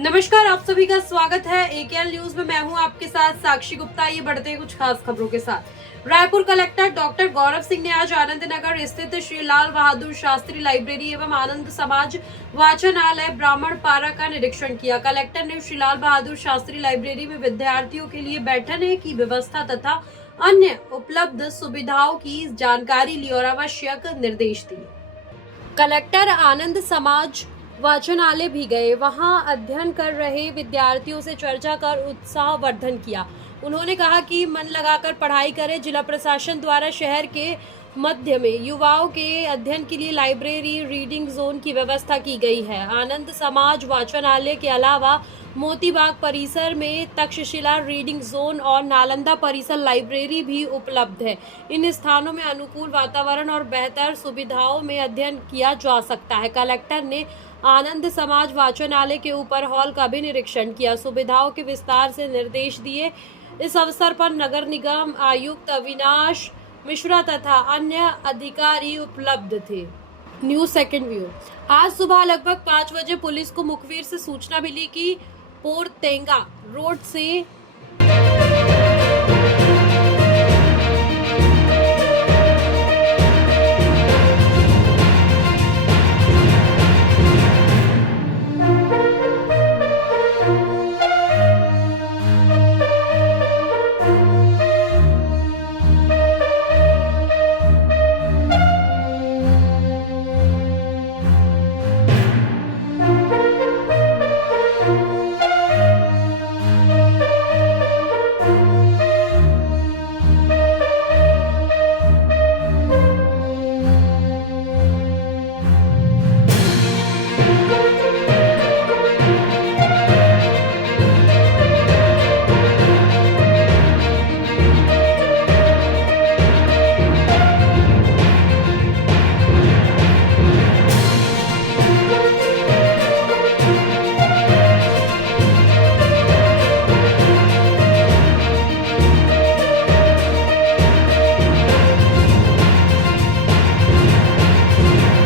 नमस्कार, आप सभी का स्वागत है एकेएल न्यूज में। मैं हूं आपके साथ साक्षी गुप्ता। ये बढ़ते हैं कुछ खास खबरों के साथ। रायपुर कलेक्टर डॉक्टर गौरव सिंह ने आज आनंद नगर स्थित श्री लाल बहादुर शास्त्री लाइब्रेरी एवं आनंद समाज वाचनालय ब्राह्मण पारा का निरीक्षण किया। कलेक्टर ने श्री लाल बहादुर शास्त्री लाइब्रेरी में विद्यार्थियों के लिए बैठने की व्यवस्था तथा अन्य उपलब्ध सुविधाओं की जानकारी ली और आवश्यक निर्देश दिए। कलेक्टर आनंद समाज वाचनालय भी गए, वहां अध्ययन कर रहे विद्यार्थियों से चर्चा कर उत्साहवर्धन किया। उन्होंने कहा कि मन लगाकर पढ़ाई करें। जिला प्रशासन द्वारा शहर के मध्य में युवाओं के अध्ययन के लिए लाइब्रेरी रीडिंग जोन की व्यवस्था की गई है। आनंद समाज वाचनालय के अलावा मोतीबाग परिसर में तक्षशिला रीडिंग जोन और नालंदा परिसर लाइब्रेरी भी उपलब्ध है। इन स्थानों में अनुकूल वातावरण और बेहतर सुविधाओं में अध्ययन किया जा सकता है। कलेक्टर ने आनंद समाज वाचनालय के ऊपर हॉल का भी निरीक्षण किया, सुविधाओं के विस्तार से निर्देश दिए। इस अवसर पर नगर निगम आयुक्त अविनाश मिश्रा तथा अन्य अधिकारी उपलब्ध थे। News second view. आज सुबह लगभग 5 बजे पुलिस को मुखबिर से सूचना मिली कि पोरतेंगा रोड से